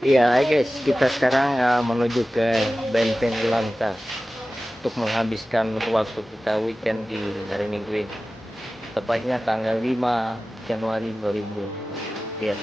Iya, guys, kita sekarang menuju ke Benteng Ulanta untuk menghabiskan waktu kita weekend di hari Minggu ini. Tepatnya tanggal 5 Januari 2000. Ya.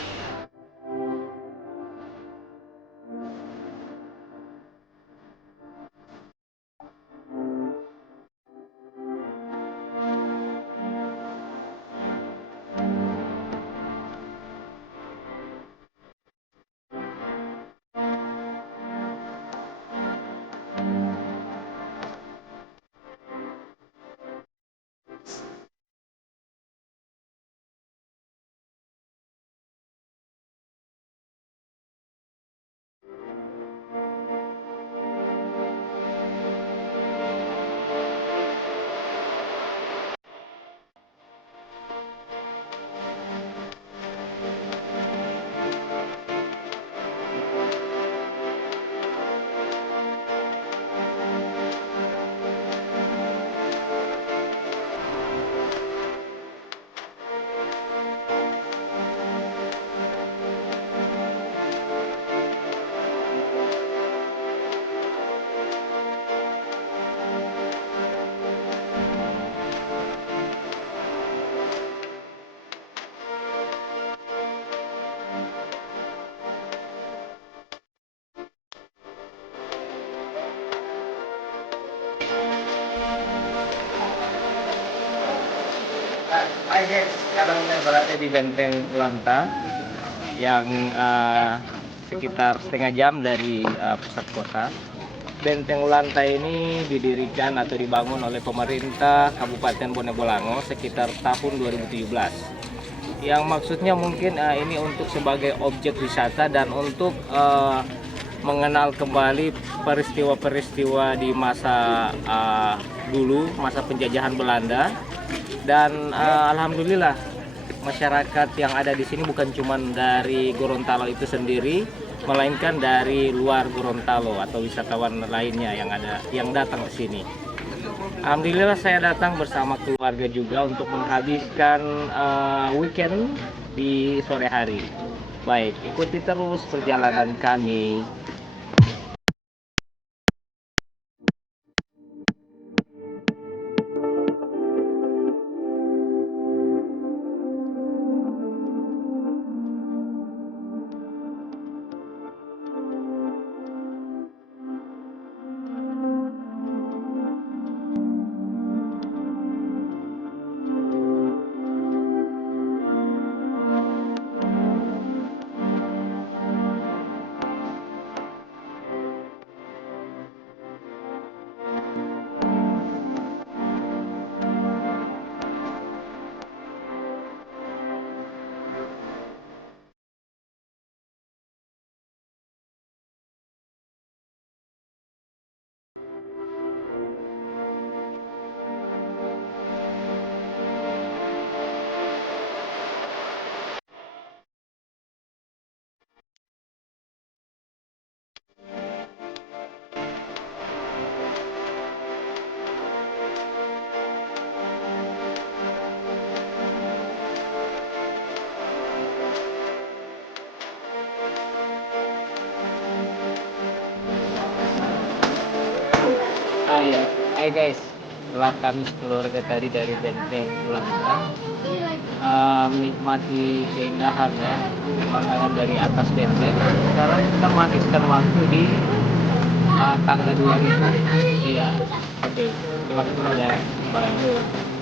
Hai guys, sekarang saya berada di Benteng Ulanta yang sekitar setengah jam dari pusat kota. Benteng Ulanta ini didirikan atau dibangun oleh pemerintah Kabupaten Bone Bolango sekitar tahun 2017. Yang maksudnya mungkin ini untuk sebagai objek wisata dan untuk mengenal kembali peristiwa-peristiwa di masa dulu, masa penjajahan Belanda. Dan alhamdulillah masyarakat yang ada di sini bukan cuma dari Gorontalo itu sendiri, melainkan dari luar Gorontalo atau wisatawan lainnya yang datang ke sini. Alhamdulillah saya datang bersama keluarga juga untuk menghabiskan weekend di sore hari. Baik, ikuti terus perjalanan kami. Hai guys, setelah kami keluarga tadi dari Benteng Ulanta menikmati keindahannya, makanan dari atas benteng. Sekarang kita menghabiskan waktu di tangga 2000. Iya, oke. Terima kasih banyak. Bye.